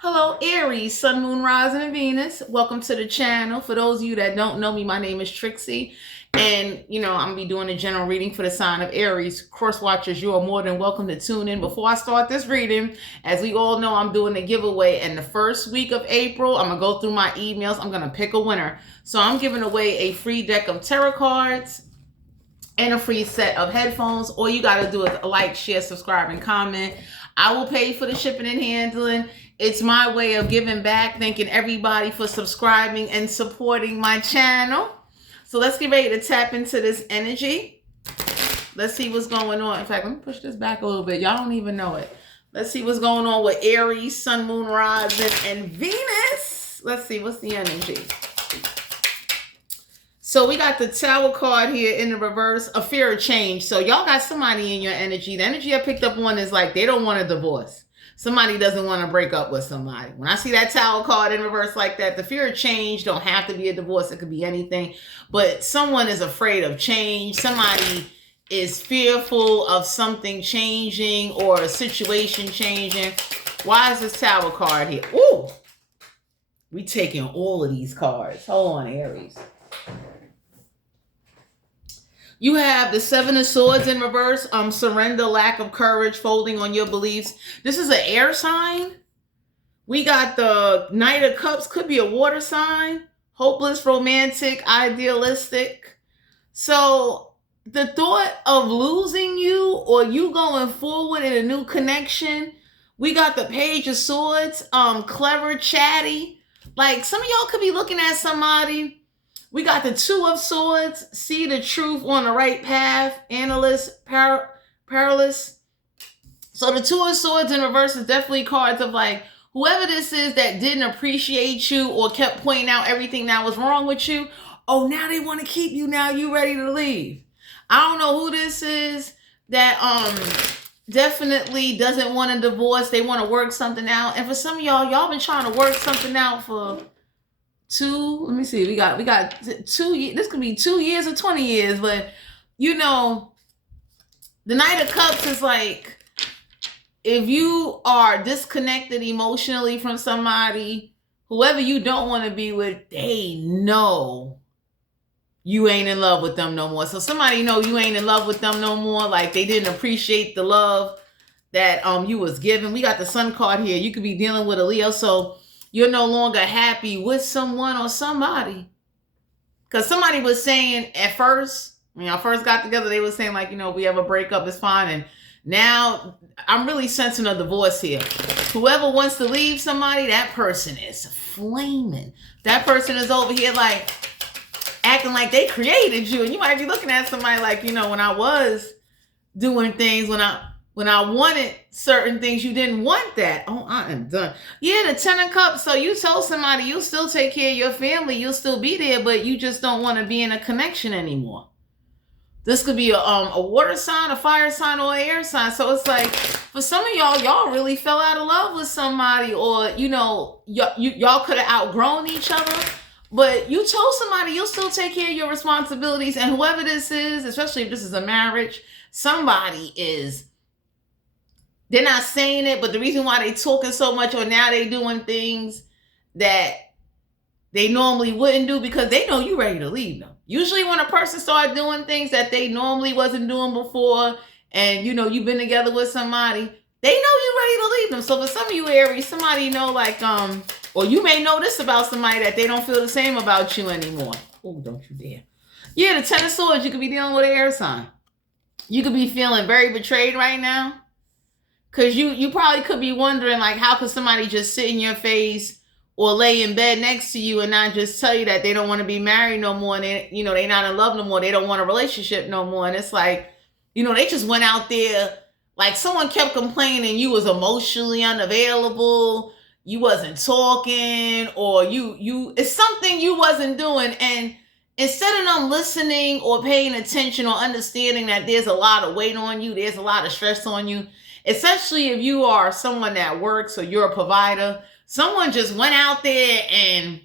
Hello, Aries, Sun, Moon, Rising, and Venus. Welcome to the channel. For those of you that don't know me, my name is Trixie. And, I'm going to be doing a general reading for the sign of Aries. Cross watchers, you are more than welcome to tune in. Before I start this reading, as we all know, I'm doing a giveaway. And the first week of April, I'm going to go through my emails. I'm going to pick a winner. So I'm giving away a free deck of tarot cards and a free set of headphones. All you got to do is like, share, subscribe, and comment. I will pay for the shipping and handling. It's my way of giving back, thanking everybody for subscribing and supporting my channel. So let's get ready to tap into this energy. Let's see what's going on. In fact, let me push this back a little bit. Y'all don't even know it. Let's see what's going on with Aries, Sun, Moon, Rising, and Venus. Let's see, what's the energy? So we got the Tower card here in the reverse, a fear of change. So y'all got somebody in your energy. The energy I picked up on is like they don't want a divorce. Somebody doesn't want to break up with somebody. When I see that Tower card in reverse like that, the fear of change don't have to be a divorce. It could be anything. But someone is afraid of change. Somebody is fearful of something changing or a situation changing. Why is this Tower card here? Ooh, we taking all of these cards. Hold on, Aries. You have the Seven of Swords in reverse. Surrender, lack of courage, folding on your beliefs. This is an air sign. We got the Knight of Cups. Could be a water sign. Hopeless, romantic, idealistic. So the thought of losing you or you going forward in a new connection. We got the Page of Swords. Clever, chatty. Like some of y'all could be looking at somebody. We got the Two of Swords, see the truth on the right path, analyst, perilous. So the Two of Swords in reverse is definitely cards of like, whoever this is that didn't appreciate you or kept pointing out everything that was wrong with you, oh, now they want to keep you, now you ready to leave. I don't know who this is that definitely doesn't want a divorce. They want to work something out. And for some of y'all been trying to work something out for let me see, we got 2 years. This could be 2 years or 20 years, but the Knight of Cups is like, if you are disconnected emotionally from somebody, whoever you don't want to be with, they know you ain't in love with them no more. So somebody know you ain't in love with them no more, like they didn't appreciate the love that you was given. We got the Sun card here. You could be dealing with a Leo, so you're no longer happy with someone or somebody. Because somebody was saying at first, when y'all first got together, they were saying like, if we ever break up, it's fine. And now I'm really sensing a divorce here. Whoever wants to leave somebody, that person is flaming. That person is over here like acting like they created you. And you might be looking at somebody like, when I was doing things, when I wanted certain things, you didn't want that. Oh, I am done. Yeah, the Ten of Cups. So you told somebody you'll still take care of your family. You'll still be there, but you just don't want to be in a connection anymore. This could be a water sign, a fire sign, or an air sign. So it's like, for some of y'all really fell out of love with somebody, or, y'all could have outgrown each other. But you told somebody you'll still take care of your responsibilities. And whoever this is, especially if this is a marriage, somebody is... They're not saying it, but the reason why they talking so much, or now they doing things that they normally wouldn't do, because they know you ready to leave them. Usually when a person start doing things that they normally wasn't doing before, and you've been together with somebody, they know you ready to leave them. So for some of you Aries, somebody like, or you may know this about somebody, that they don't feel the same about you anymore. Oh, don't you dare. Yeah, the Ten of Swords, you could be dealing with an air sign. You could be feeling very betrayed right now. Because you probably could be wondering, like, how could somebody just sit in your face or lay in bed next to you and not just tell you that they don't want to be married no more, and they're not in love no more, they don't want a relationship no more. And it's like, they just went out there, like someone kept complaining you was emotionally unavailable, you wasn't talking, or it's something you wasn't doing. And instead of them listening or paying attention or understanding that there's a lot of weight on you, there's a lot of stress on you, especially if you are someone that works or you're a provider, someone just went out there and,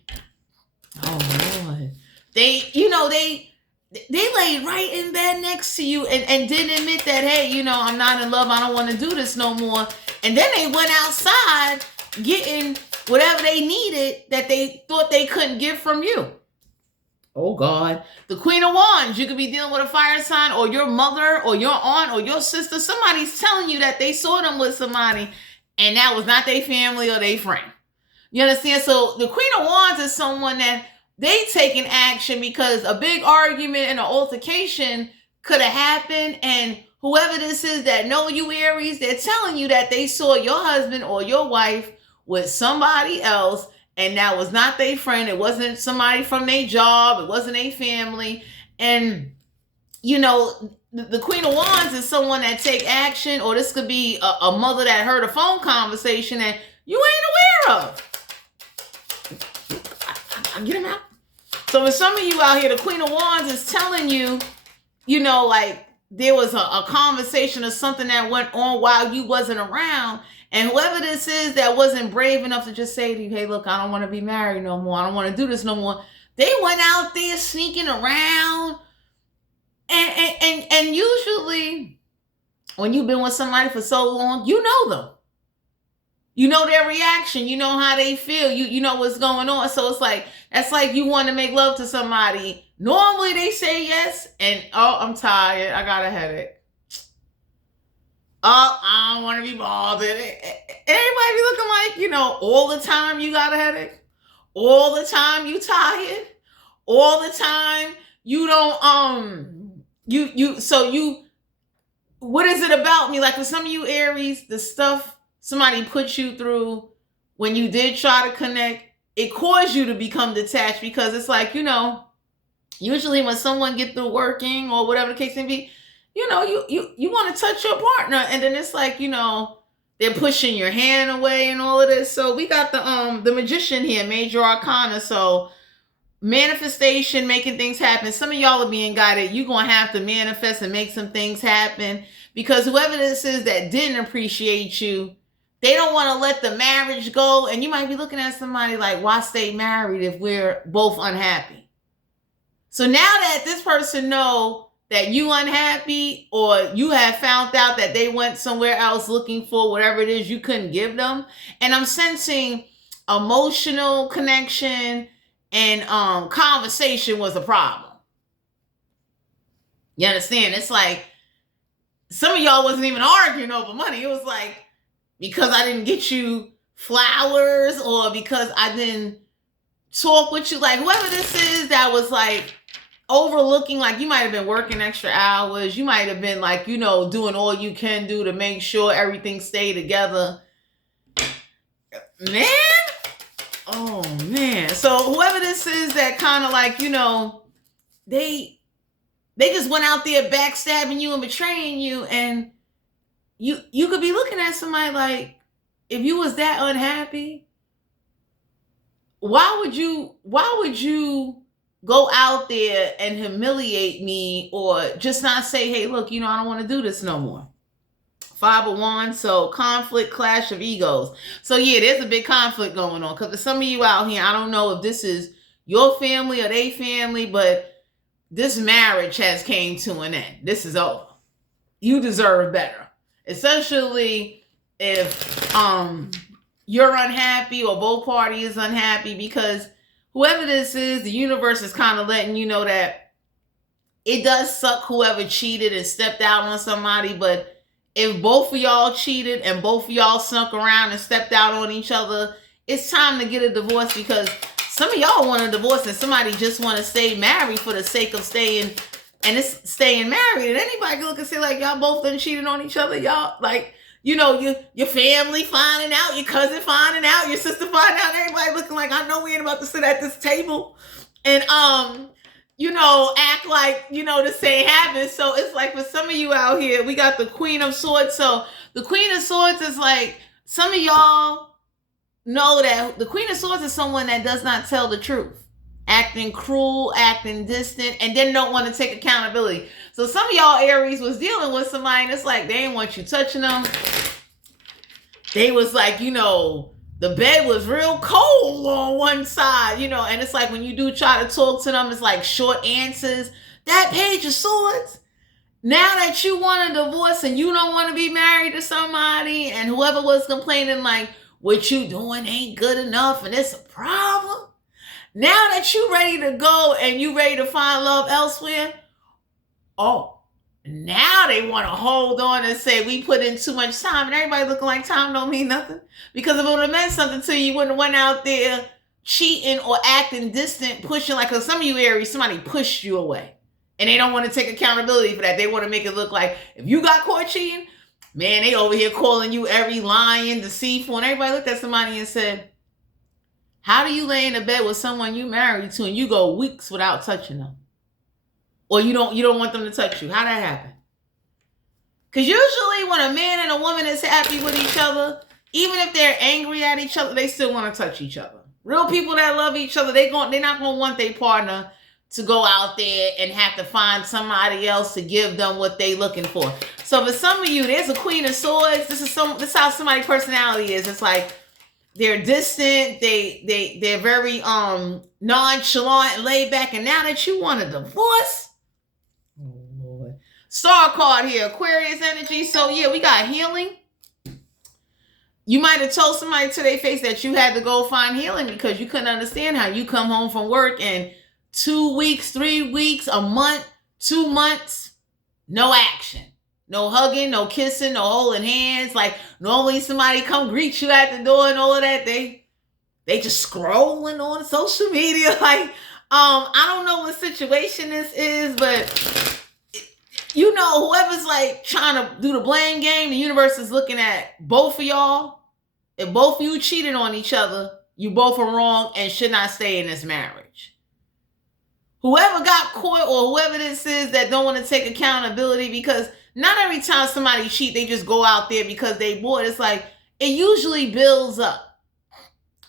oh Lord, they laid right in bed next to you and didn't admit that, hey, I'm not in love, I don't want to do this no more. And then they went outside getting whatever they needed that they thought they couldn't get from you. Oh God. The Queen of Wands, you could be dealing with a fire sign, or your mother or your aunt or your sister. Somebody's telling you that they saw them with somebody and that was not their family or their friend. You understand? So the Queen of Wands is someone that they taking action because a big argument and an altercation could have happened, and whoever this is that know you, Aries, they're telling you that they saw your husband or your wife with somebody else, and that was not their friend. It wasn't somebody from their job. It wasn't a family. And, you know, the Queen of Wands is someone that take action, or this could be a mother that heard a phone conversation that you ain't aware of. I get him out. So for some of you out here, the Queen of Wands is telling you, you know, like there was a conversation or something that went on while you wasn't around. And whoever this is that wasn't brave enough to just say to you, hey, look, I don't want to be married no more. I don't want to do this no more. They went out there sneaking around. And usually when you've been with somebody for so long, you know them. You know their reaction. You know how they feel. You know what's going on. So it's like, that's like you want to make love to somebody. Normally they say yes. And, oh, I'm tired. I got a headache. Oh, I don't want to be bothered. Everybody be looking like, you know, all the time you got a headache. All the time you tired. All the time you don't, what is it about me? Like for some of you Aries, the stuff somebody put you through when you did try to connect, it caused you to become detached, because it's like, you know, usually when someone get through working or whatever the case may be, you know, you want to touch your partner, and then it's like, you know, they're pushing your hand away and all of this. So we got the Magician here, Major Arcana. So manifestation, making things happen. Some of y'all are being guided. You're going to have to manifest and make some things happen, because whoever this is that didn't appreciate you, they don't want to let the marriage go. And you might be looking at somebody like, why stay married if we're both unhappy? So now that this person know that you unhappy, or you have found out that they went somewhere else looking for whatever it is you couldn't give them, and I'm sensing emotional connection and conversation was a problem. You understand? It's like some of y'all wasn't even arguing over money. It was like, because I didn't get you flowers, or because I didn't talk with you. Like whoever this is that was like overlooking, like you might have been working extra hours. You might have been like, you know, doing all you can do to make sure everything stay together. Man. Oh man. So whoever this is that kind of like, you know, they just went out there backstabbing you and betraying you, and you could be looking at somebody like, if you was that unhappy, why would you go out there and humiliate me, or just not say, hey, look, you know, I don't want to do this no more. 5 of Wands, so conflict, clash of egos. So yeah, there's a big conflict going on, because for some of you out here, I don't know if this is your family or their family, but this marriage has came to an end. This is over. You deserve better. Especially if you're unhappy or both parties is unhappy, because whoever this is, the universe is kind of letting you know that it does suck whoever cheated and stepped out on somebody. But if both of y'all cheated and both of y'all snuck around and stepped out on each other, it's time to get a divorce, because some of y'all want a divorce and somebody just want to stay married for the sake of staying, and it's staying married. And anybody can look and say like, y'all both done cheated on each other. Y'all like, you know, your family finding out, your cousin finding out, your sister finding out, everybody looking like, I know we ain't about to sit at this table and, you know, act like, you know, this ain't happened. So it's like for some of you out here, we got the Queen of Swords. So the Queen of Swords is like, some of y'all know that the Queen of Swords is someone that does not tell the truth. Acting cruel, acting distant, and then don't want to take accountability. So some of y'all Aries was dealing with somebody and it's like they didn't want you touching them. They was like, you know, the bed was real cold on one side, you know, and it's like when you do try to talk to them, it's like short answers. That Page of Swords, now that you want a divorce and you don't want to be married to somebody, and whoever was complaining like, what you doing ain't good enough and it's a problem. Now that you ready to go and you ready to find love elsewhere, oh, now they want to hold on and say we put in too much time, and everybody looking like time don't mean nothing. Because if it would have meant something to you, you wouldn't have went out there cheating or acting distant, pushing like, because some of you Aries, somebody pushed you away. And they don't want to take accountability for that. They want to make it look like if you got caught cheating, man, they over here calling you every lying, deceitful. And everybody looked at somebody and said, how do you lay in a bed with someone you married to and you go weeks without touching them? Or you don't want them to touch you? How that happen? Because usually when a man and a woman is happy with each other, even if they're angry at each other, they still want to touch each other. Real people that love each other, they're not going to want their partner to go out there and have to find somebody else to give them what they looking for. So for some of you, there's a Queen of Swords. This is how somebody's personality is. It's like they're distant, they're very nonchalant and laid back. And now that you want a divorce, oh Lord. Star card here, Aquarius energy. So yeah, we got healing. You might have told somebody to their face that you had to go find healing because you couldn't understand how you come home from work and 2 weeks, 3 weeks, a month, 2 months, no action. No hugging, no kissing, no holding hands. Like normally somebody come greet you at the door and all of that. They just scrolling on social media. Like, I don't know what situation this is, but you know, whoever's like trying to do the blame game, the universe is looking at both of y'all. If both of you cheated on each other, you both are wrong and should not stay in this marriage. Whoever got caught or whoever this is that don't want to take accountability, because not every time somebody cheat, they just go out there because they bored. It's like, it usually builds up.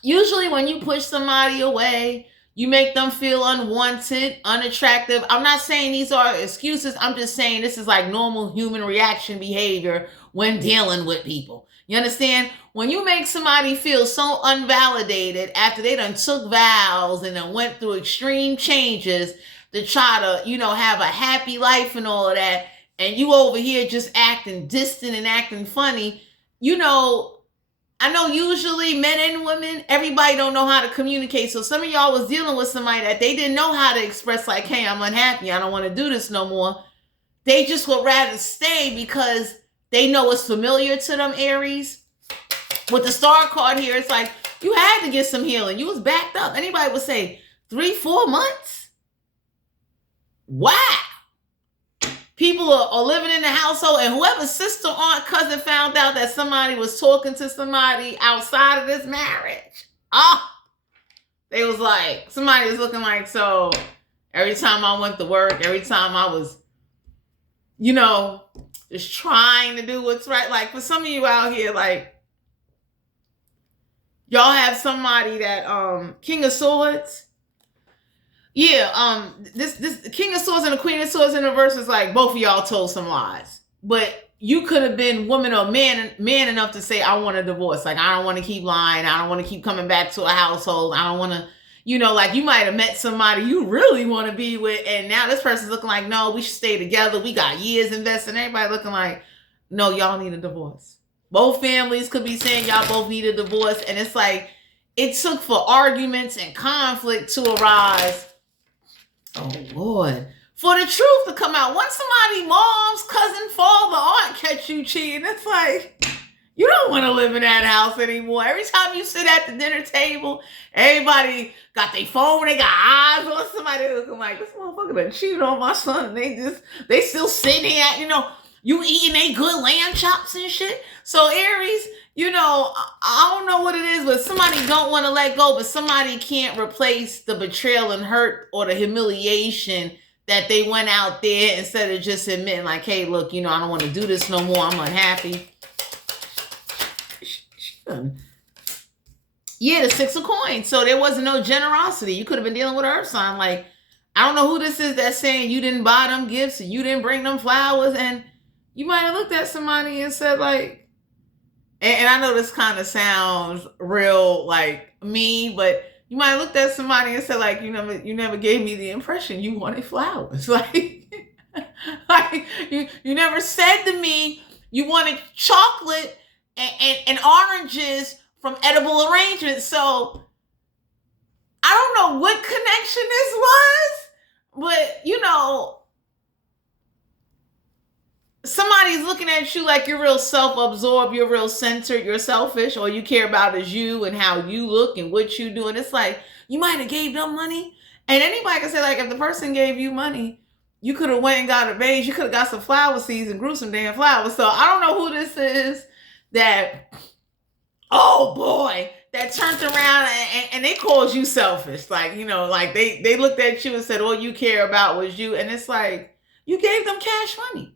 Usually when you push somebody away, you make them feel unwanted, unattractive. I'm not saying these are excuses. I'm just saying this is like normal human reaction behavior when dealing with people. You understand? When you make somebody feel so unvalidated after they done took vows and then went through extreme changes to try to, you know, have a happy life and all of that, and you over here just acting distant and acting funny, you know, I know usually men and women, everybody don't know how to communicate. So some of y'all was dealing with somebody that they didn't know how to express like, hey, I'm unhappy. I don't want to do this no more. They just would rather stay because they know it's familiar to them, Aries. With the star card here, it's like you had to get some healing. You was backed up. Anybody would say 3-4 months? Wow. People are living in the household, and whoever's sister, aunt, cousin found out that somebody was talking to somebody outside of this marriage. They was like, somebody was looking like, so every time I went to work, every time I was, you know, just trying to do what's right. Like for some of you out here, like y'all have somebody that, King of Swords. Yeah, this King of Swords and the Queen of Swords in the verse is like both of y'all told some lies. But you could have been woman or man enough to say, I want a divorce. Like, I don't want to keep lying. I don't want to keep coming back to a household. I don't want to, you know, like you might have met somebody you really want to be with. And now this person's looking like, no, we should stay together. We got years invested. And everybody looking like, no, y'all need a divorce. Both families could be saying y'all both need a divorce. And it's like, it took for arguments and conflict to arise. Oh, Lord. For the truth to come out. Once somebody, mom's, cousin, father, aunt catch you cheating, it's like, you don't want to live in that house anymore. Every time you sit at the dinner table, everybody got their phone, they got eyes on somebody looking like, this motherfucker done cheated on my son. And they still sitting here, you know, you eating they good lamb chops and shit. So Aries, you know, I don't know what it is, but somebody don't want to let go, but somebody can't replace the betrayal and hurt or the humiliation that they went out there instead of just admitting like, hey, look, you know, I don't want to do this no more. I'm unhappy. Yeah, the 6 of coins. So there wasn't no generosity. You could have been dealing with an earth sign. Like, I don't know who this is that's saying you didn't buy them gifts, you didn't bring them flowers, and you might have looked at somebody and said like, and I know this kind of sounds real like mean, but you might have looked at somebody and said like, you never gave me the impression you wanted flowers. Like, like you never said to me you wanted chocolate and oranges from edible arrangements. So I don't know what connection this was, but you know, somebody's looking at you like you're real self-absorbed, you're real centered, you're selfish, all you care about is you and how you look and what you do. And it's like, you might have gave them money. And anybody can say, like, if the person gave you money, you could have went and got a vase, you could have got some flower seeds and grew some damn flowers. So I don't know who this is that, oh boy, that turned around and they called you selfish. Like, you know, like they looked at you and said, all you care about was you. And it's like, you gave them cash money.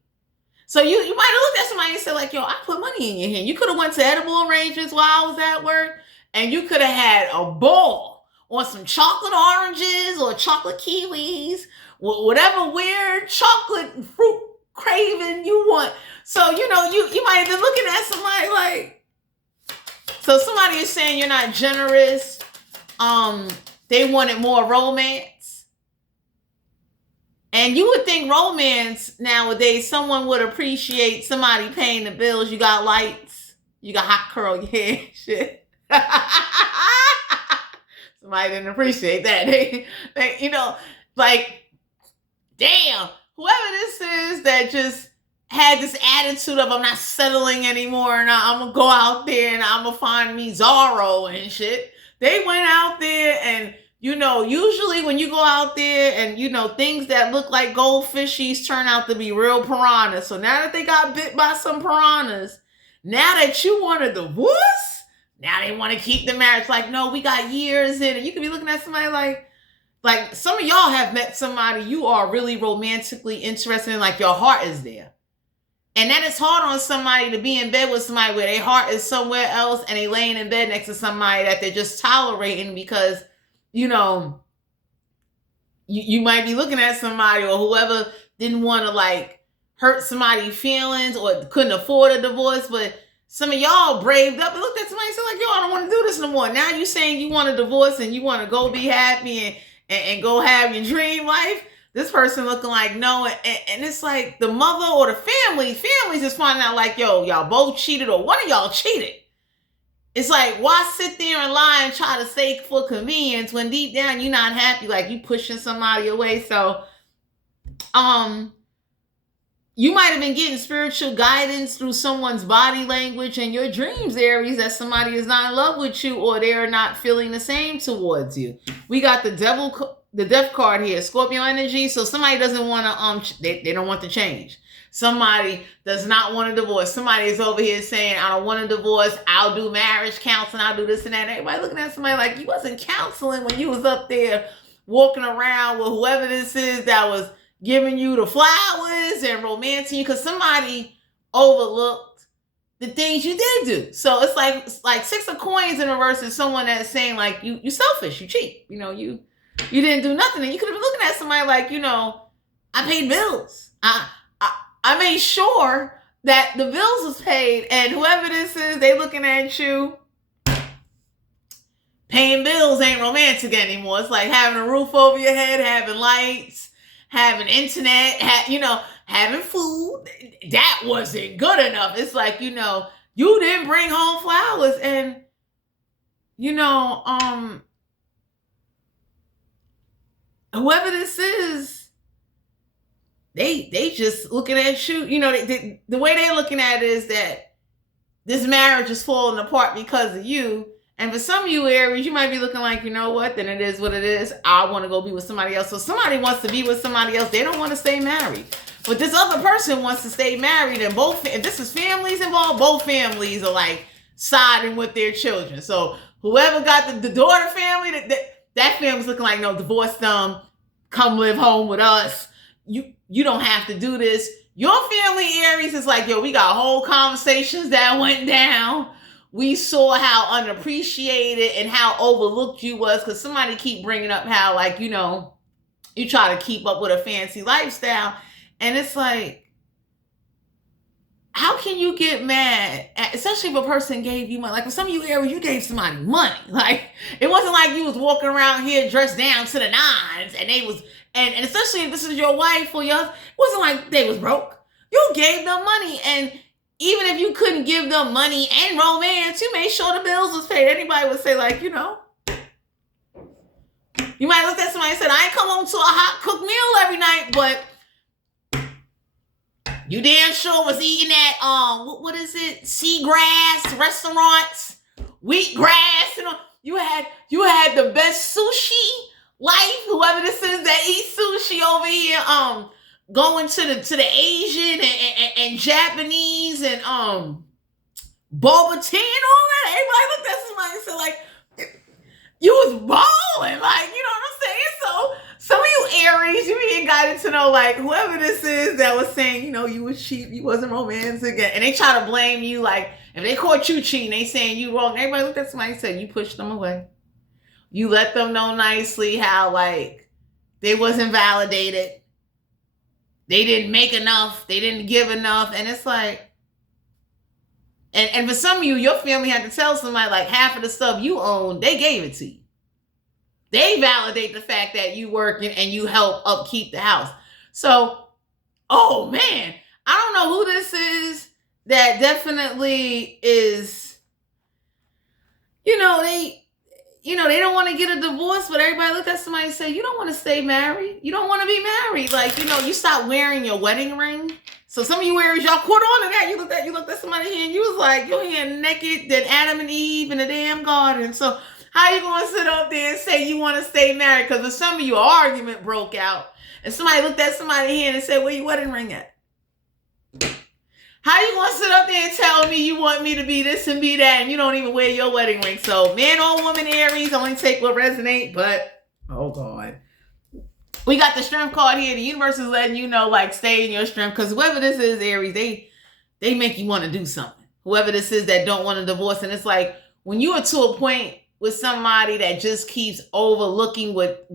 So you might have looked at somebody and said, like, yo, I put money in your hand. You could have went to edible arrangements while I was at work, and you could have had a ball on some chocolate oranges or chocolate kiwis, whatever weird chocolate fruit craving you want. So, you know, you might have been looking at somebody like, so somebody is saying you're not generous. They wanted more romance. And you would think romance nowadays, someone would appreciate somebody paying the bills. You got lights. You got hot curl your hair. Shit. Somebody didn't appreciate that. They, you know, like, damn, whoever this is that just had this attitude of, I'm not settling anymore and I'm going to go out there and I'm going to find me Zorro and shit. They went out there and, you know, usually when you go out there and, you know, things that look like goldfishies turn out to be real piranhas. So now that they got bit by some piranhas, now that you want a divorce, now they want to keep the marriage. Like, no, we got years in it. You could be looking at somebody like some of y'all have met somebody you are really romantically interested in, like your heart is there. And that is hard on somebody to be in bed with somebody where their heart is somewhere else and they laying in bed next to somebody that they're just tolerating because, you know, you might be looking at somebody or whoever didn't want to like hurt somebody's feelings or couldn't afford a divorce, but some of y'all braved up and looked at somebody and said like, yo, I don't want to do this no more. Now you saying you want a divorce and you want to go be happy and go have your dream life. This person looking like no, and it's like the mother or the families just finding out like, yo, y'all both cheated or one of y'all cheated. It's like, why sit there and lie and try to say for convenience when deep down you're not happy, like you pushing somebody away. So, you might have been getting spiritual guidance through someone's body language and your dreams, Aries, that somebody is not in love with you or they're not feeling the same towards you. We got the death card here, Scorpio energy. So somebody doesn't want to, they don't want to change. Somebody does not want a divorce. Somebody is over here saying, I don't want a divorce. I'll do marriage counseling. I'll do this and that. And everybody looking at somebody like you wasn't counseling when you was up there walking around with whoever this is that was giving you the flowers and romancing you because somebody overlooked the things you did do. So it's like Six of Coins in reverse is someone that's saying like you selfish, you cheat. You know, you didn't do nothing. And you could have been looking at somebody like, you know, I paid bills. I made sure that the bills was paid, and whoever this is, they looking at you. Paying bills ain't romantic anymore. It's like having a roof over your head, having lights, having internet, having food. That wasn't good enough. It's like, you know, you didn't bring home flowers, and you know, whoever this is, they just looking at you. You know, the way they're looking at it is that this marriage is falling apart because of you. And for some of you Aries, you might be looking like, you know what, then it is what it is. I want to go be with somebody else. So somebody wants to be with somebody else. They don't want to stay married. But this other person wants to stay married. And if this is families involved, both families are like siding with their children. So whoever got the daughter family, that family's looking like, no, divorce them. Come live home with us. You don't have to do this. Your family, Aries, is like, yo, we got whole conversations that went down. We saw how unappreciated and how overlooked you was because somebody keep bringing up how, like, you know, you try to keep up with a fancy lifestyle. And it's like, how can you get mad, especially if a person gave you money? Like, for some of you Aries, you gave somebody money. Like, it wasn't like you was walking around here dressed down to the nines and they was... And especially if this is your wife or your husband, it wasn't like they was broke. You gave them money. And even if you couldn't give them money and romance, you made sure the bills was paid. Anybody would say, like, you know, you might look at somebody and say, I ain't come home to a hot cooked meal every night, but you damn sure was eating at what is it? Seagrass restaurants, wheatgrass, and you had the best sushi life. Whoever this is that eats sushi over here, going to the Asian and Japanese and boba tea and all that. Everybody looked at somebody and said, like, you was balling, like, you know what I'm saying? So some of you Aries, you being guided to know, like, whoever this is that was saying, you know, you was cheap, you wasn't romantic, and they try to blame you, like, if they caught you cheating, they saying you wrong. Everybody looked at somebody and said, you pushed them away. You let them know nicely how, like, they wasn't validated. They didn't make enough. They didn't give enough. And it's like, and for some of you, your family had to tell somebody, like, half of the stuff you own, they gave it to you. They validate the fact that you work and you help upkeep the house. So, oh man, I don't know who this is that definitely is, they don't want to get a divorce, but everybody looked at somebody and say, you don't want to stay married. You don't want to be married. Like, you stop wearing your wedding ring. So some of you Aries, y'all caught on to that. You looked at somebody here and you was like, you're here naked than Adam and Eve in the damn garden. So how you going to sit up there and say you want to stay married? Because for some of you, an argument broke out. And somebody looked at somebody here and said, where your wedding ring at? How you going to sit up there and tell me you want me to be this and be that, and you don't even wear your wedding ring? So man or woman Aries, only take what resonate, but, oh God. We got the strength card here. The universe is letting you know, like, stay in your strength. Because whoever this is, Aries, they make you want to do something. Whoever this is that don't want a divorce. And it's like, when you are to a point with somebody that just keeps overlooking what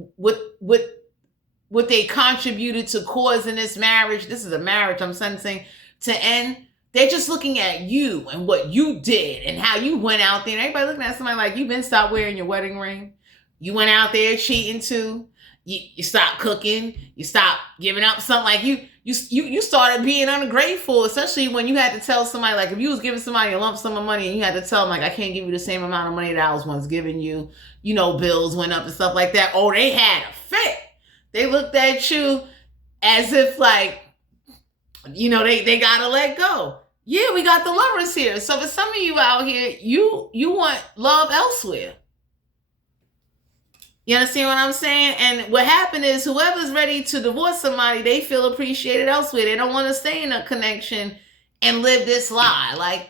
they contributed to causing this marriage. This is a marriage I'm sensing to end. They're just looking at you and what you did and how you went out there. And everybody looking at somebody like, you've been stopped wearing your wedding ring. You went out there cheating too. You stopped cooking. You stopped giving up something. Like you started being ungrateful, especially when you had to tell somebody, like, if you was giving somebody a lump sum of money and you had to tell them, like, I can't give you the same amount of money that I was once giving you. Bills went up and stuff like that. Oh, they had a fit. They looked at you as if, like, they gotta let go. Yeah, we got the lovers here. So for some of you out here, you want love elsewhere. You understand what I'm saying? And what happened is, whoever's ready to divorce somebody, they feel appreciated elsewhere. They don't want to stay in a connection and live this lie. Like,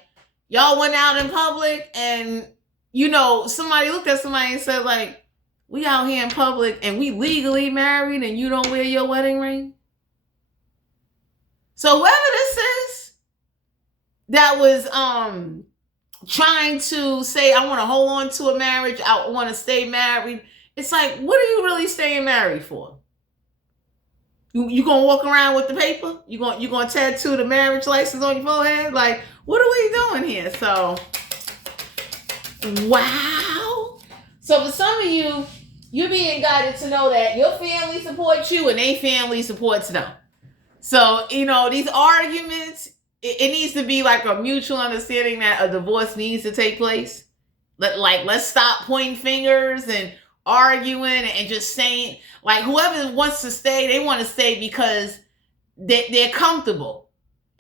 y'all went out in public and, somebody looked at somebody and said, like, we out here in public and we legally married and you don't wear your wedding ring. So whoever this is that was trying to say, I want to hold on to a marriage, I want to stay married. It's like, what are you really staying married for? You gonna walk around with the paper? You gonna tattoo the marriage license on your forehead? Like, what are we doing here? So, wow. So for some of you, you're being guided to know that your family supports you and their family supports them. So, these arguments, it needs to be like a mutual understanding that a divorce needs to take place. Let's stop pointing fingers and arguing and just saying, like, whoever wants to stay, they want to stay because they're comfortable.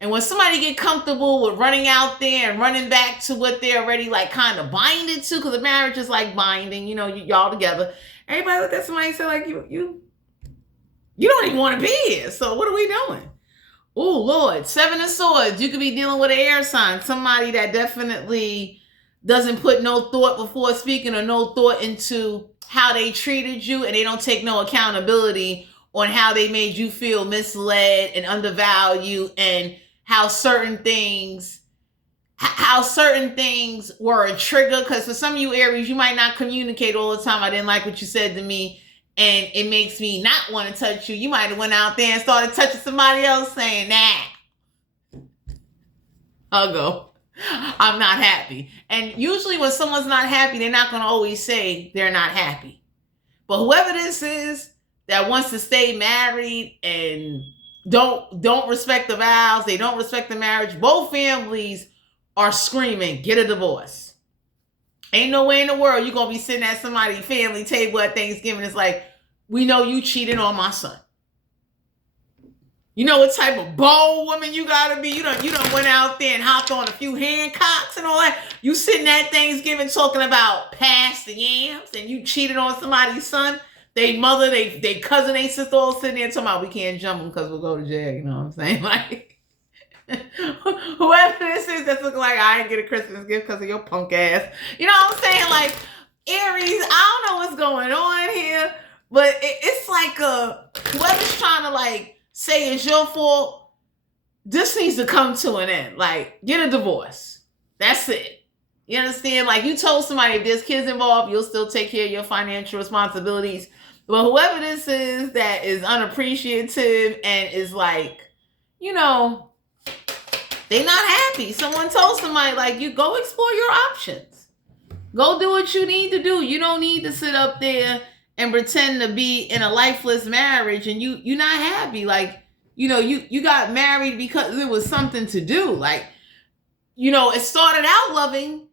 And when somebody get comfortable with running out there and running back to what they're already, like, kind of binded to, because the marriage is like binding, y'all together. Everybody look at somebody and say, like, you don't even want to be here. So what are we doing? Oh, Lord. 7 of Swords. You could be dealing with an air sign. Somebody that definitely doesn't put no thought before speaking or no thought into how they treated you, and they don't take no accountability on how they made you feel misled and undervalued, and how certain things were a trigger. Because for some of you Aries, you might not communicate all the time. I didn't like what you said to me, and it makes me not want to touch you. You might have went out there and started touching somebody else, saying, nah, I'll go. I'm not happy. And usually when someone's not happy, they're not going to always say they're not happy. But whoever this is that wants to stay married and don't respect the vows. They don't respect the marriage. Both families are screaming, get a divorce. Ain't no way in the world you're going to be sitting at somebody's family table at Thanksgiving. It's like, we know you cheated on my son. You know what type of bold woman you gotta be. You done went out there and hopped on a few Hancocks and all that. You sitting at Thanksgiving talking about pass the yams and you cheated on somebody's son. They mother, they cousin, they sister all sitting there talking about we can't jump them because we'll go to jail. You know what I'm saying? Like, whoever this is that's looking like I didn't get a Christmas gift because of your punk ass. You know what I'm saying? Like, Aries, I don't know what's going on here, but it's like whoever's trying to like say it's your fault, this needs to come to an end. Like, get a divorce. That's it. You understand? Like, you told somebody if there's kids involved, you'll still take care of your financial responsibilities. But whoever this is that is unappreciative and is like, you know, they're not happy. Someone told somebody, like, you go explore your options. Go do what you need to do. You don't need to sit up there and pretend to be in a lifeless marriage and you're not happy. Like, you know, you got married because it was something to do. Like, you know, it started out loving,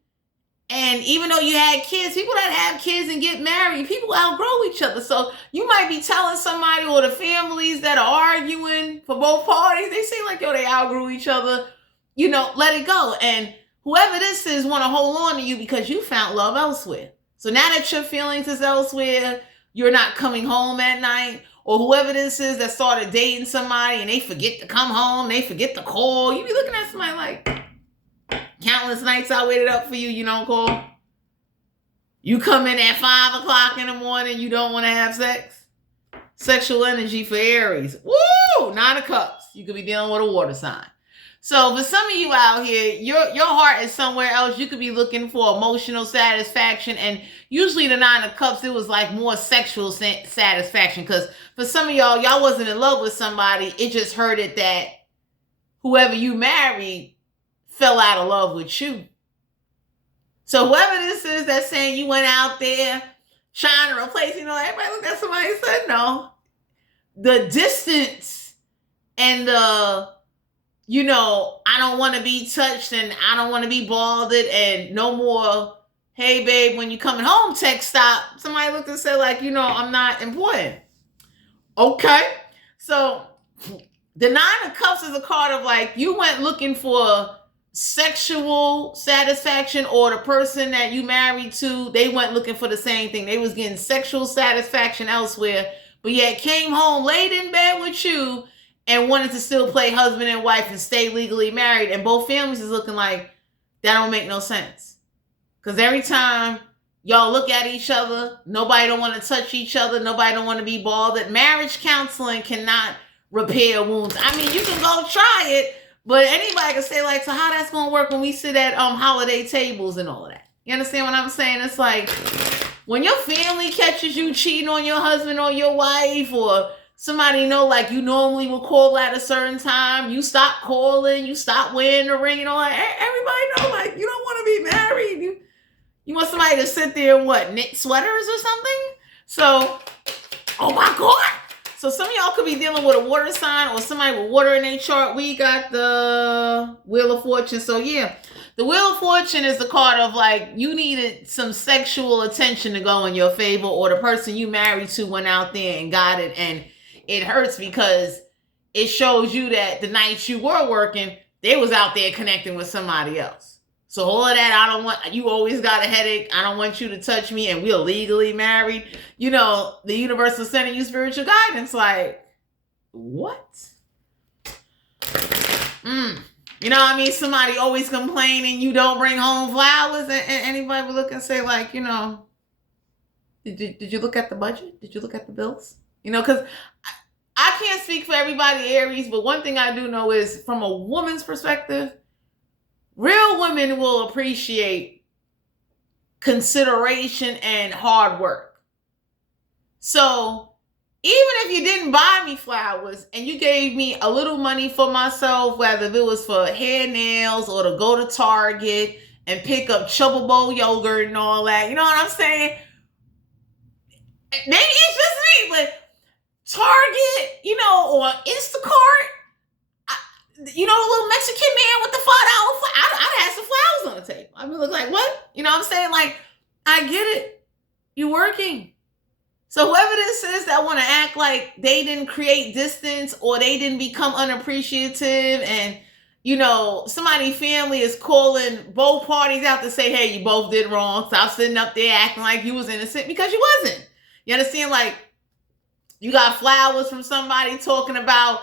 and even though you had kids, people that have kids and get married, people outgrow each other. So you might be telling somebody, or the families that are arguing for both parties, they say like, yo, they outgrew each other. You know, let it go. And whoever this is want to hold on to you because you found love elsewhere. So now that your feelings is elsewhere, you're not coming home at night, or whoever this is that started dating somebody and they forget to come home, they forget to call. You be looking at somebody like, countless nights I waited up for you, you don't call. You come in at 5 o'clock in the morning, you don't want to have sex. Sexual energy for Aries. Woo! 9 of Cups. You could be dealing with a water sign. So for some of you out here, your heart is somewhere else. You could be looking for emotional satisfaction. And usually the 9 of Cups, it was like more sexual satisfaction. Because for some of y'all wasn't in love with somebody. It just hurted that whoever you married fell out of love with you. So whoever this is that's saying you went out there trying to replace, you know, everybody looked at somebody and said no. The distance and you know, I don't want to be touched and I don't want to be balded and no more, hey, babe, when you coming home, text stop. Somebody looked and said, like, you know, I'm not important. Okay. So the 9 of Cups is a card of like, you went looking for sexual satisfaction, or the person that you married to, they went looking for the same thing. They was getting sexual satisfaction elsewhere, but yet came home laid in bed with you and wanted to still play husband and wife and stay legally married. And both families is looking like, that don't make no sense. Because every time y'all look at each other, nobody don't want to touch each other. Nobody don't want to be balded. Marriage counseling cannot repair wounds. I mean, you can go try it, but anybody can say like, so how that's going to work when we sit at holiday tables and all of that? You understand what I'm saying? It's like, when your family catches you cheating on your husband or your wife, or somebody know like you normally will call at a certain time, you stop calling, you stop wearing the ring and all that. Everybody know like you don't want to be married. You want somebody to sit there and what, knit sweaters or something? So, oh my God. So some of y'all could be dealing with a water sign or somebody with water in their chart. We got the Wheel of Fortune. So yeah, the Wheel of Fortune is the card of like, you needed some sexual attention to go in your favor, or the person you married to went out there and got it. And it hurts because it shows you that the nights you were working, they was out there connecting with somebody else. So all of that, I don't want, you always got a headache. I don't want you to touch me and we're legally married. You know, the universe is sending you spiritual guidance. Like, what? You know what I mean? Somebody always complaining you don't bring home flowers. And anybody would look and say like, you know, did you look at the budget? Did you look at the bills? You know, because I can't speak for everybody, Aries, but one thing I do know is from a woman's perspective, real women will appreciate consideration and hard work. So even if you didn't buy me flowers and you gave me a little money for myself, whether it was for hair, nails, or to go to Target and pick up Choco Bowl yogurt and all that, you know what I'm saying? Maybe it's just me, but Target, or Instacart, the little Mexican man with the $5 I'd have some flowers on the table. I'd be looking like, what? You know what I'm saying? Like, I get it. You're working. So whoever this is that want to act like they didn't create distance or they didn't become unappreciative, and somebody's family is calling both parties out to say, hey, you both did wrong. Stop sitting up there acting like you was innocent, because you wasn't. You understand? Like, you got flowers from somebody talking about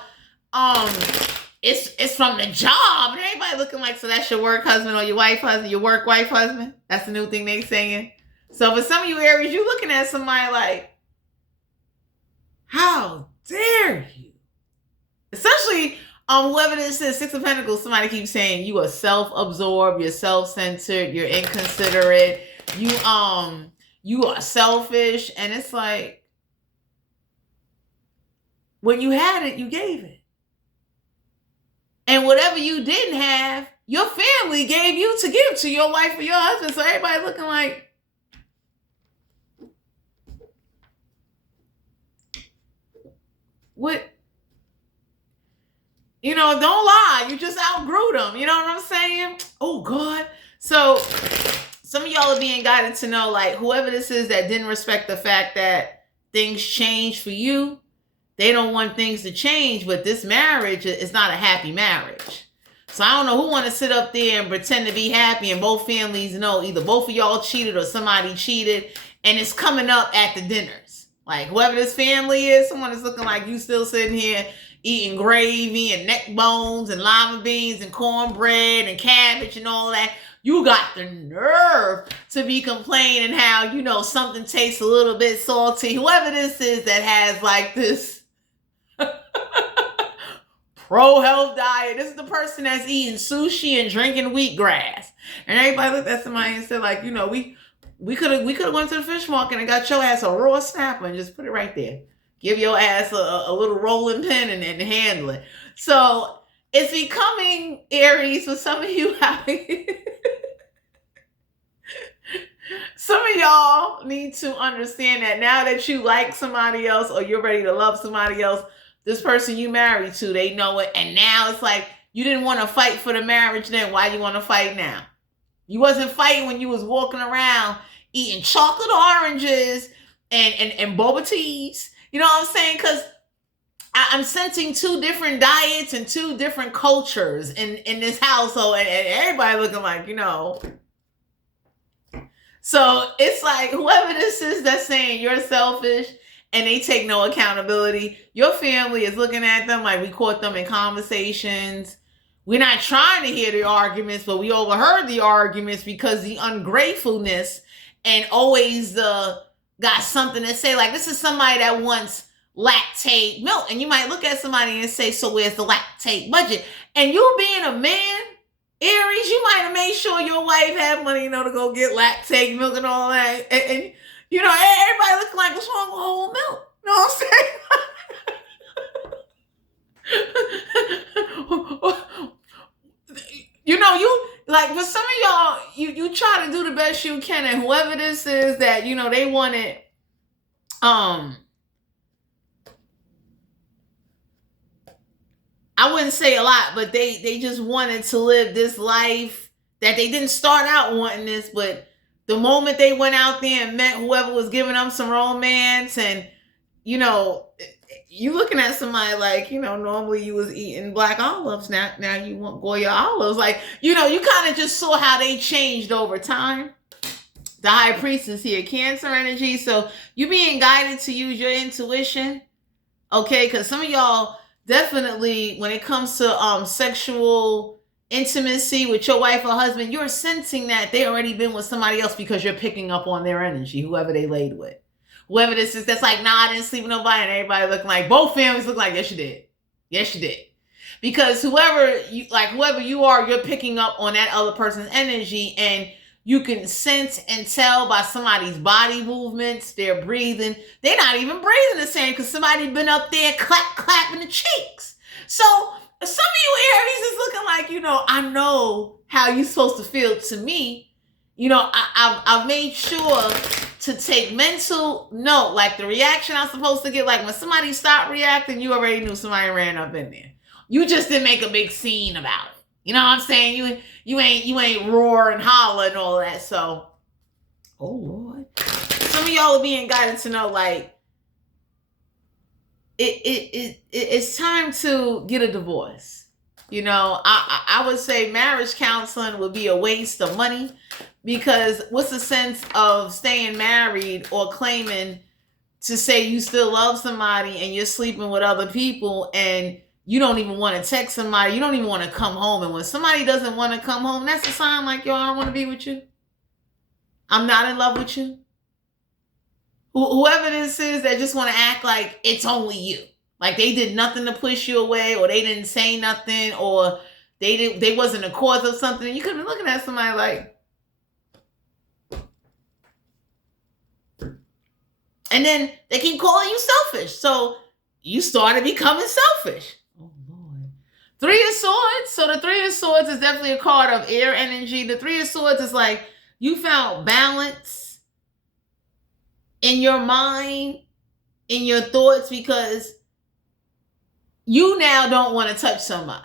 it's from the job, and everybody looking like, so that's your work husband or your wife husband, your work wife husband. That's the new thing they saying. So for some of you Aries, you looking at somebody like, how dare you? Especially whoever this is, Six of Pentacles, somebody keeps saying you are self-absorbed, you're self-centered, you're inconsiderate, you are selfish, and it's like, when you had it, you gave it. And whatever you didn't have, your family gave you to give to your wife or your husband. So everybody looking like, what? Don't lie. You just outgrew them. You know what I'm saying? Oh, God. So some of y'all are being guided to know, like, whoever this is that didn't respect the fact that things change for you, they don't want things to change, but this marriage is not a happy marriage. So I don't know who want to sit up there and pretend to be happy, and both families know either both of y'all cheated or somebody cheated, and it's coming up at the dinners. Like, whoever this family is, someone is looking like you still sitting here eating gravy and neck bones and lima beans and cornbread and cabbage and all that. You got the nerve to be complaining how, something tastes a little bit salty. Whoever this is that has like this pro-health diet. This is the person that's eating sushi and drinking wheatgrass. And everybody looked at somebody and said, like, we could have went to the fish market and got your ass a raw snapper and just put it right there. Give your ass a little rolling pin and handle it. So it's becoming, Aries, for some of you out here. Some of y'all need to understand that now that you like somebody else or you're ready to love somebody else, this person you married to, they know it. And now it's like, you didn't want to fight for the marriage then. Why you want to fight now? You wasn't fighting when you was walking around eating chocolate oranges and boba teas. You know what I'm saying? Because I'm sensing two different diets and two different cultures in this household. And everybody looking like, So it's like, whoever this is that's saying you're selfish and they take no accountability, your family is looking at them like, we caught them in conversations. We're not trying to hear the arguments, but we overheard the arguments because the ungratefulness and always got something to say. Like, this is somebody that wants lactate milk. And you might look at somebody and say, so where's the lactate budget? And you being a man, Aries, you might have made sure your wife had money, to go get lactate milk and all that. And everybody looking like, what's wrong with whole milk? You know what I'm saying? You like, for some of y'all, you try to do the best you can, and whoever this is that, they wanted, I wouldn't say a lot, but they just wanted to live this life that they didn't start out wanting this, but the moment they went out there and met whoever was giving them some romance, and, you looking at somebody like, normally you was eating black olives. Now you want Goya olives. Like, you kind of just saw how they changed over time. The High Priestess here, Cancer energy. So you being guided to use your intuition. Okay, because some of y'all definitely, when it comes to sexual intimacy with your wife or husband, you're sensing that they already been with somebody else because you're picking up on their energy, whoever they laid with. Whoever this is that's like, nah, I didn't sleep with nobody, and everybody looking like, both families look like, yes, you did. Yes, you did. Because whoever you are, you're picking up on that other person's energy, and you can sense and tell by somebody's body movements, their breathing. They're not even breathing the same because somebody been up there clapping the cheeks. So some of you Aries is looking like, I know how you're supposed to feel to me. I've made sure to take mental note, like the reaction I'm supposed to get. Like when somebody stopped reacting, you already knew somebody ran up in there. You just didn't make a big scene about it. You know what I'm saying? You ain't roar and holler and all that. So, oh Lord, some of y'all are being guided to know, like, it's time to get a divorce. I would say marriage counseling would be a waste of money, because what's the sense of staying married or claiming to say you still love somebody and you're sleeping with other people and you don't even want to text somebody, you don't even want to come home. And when somebody doesn't want to come home, that's a sign like, yo, I don't want to be with you. I'm not in love with you. Whoever this is that just want to act like it's only you. Like they did nothing to push you away, or they didn't say nothing, or they wasn't the cause of something. You could be looking at somebody like, and then they keep calling you selfish. So you started becoming selfish. Oh, Lord. Three of Swords. So the Three of Swords is definitely a card of air energy. The Three of Swords is like you found balance in your mind, in your thoughts, because you now don't want to touch somebody.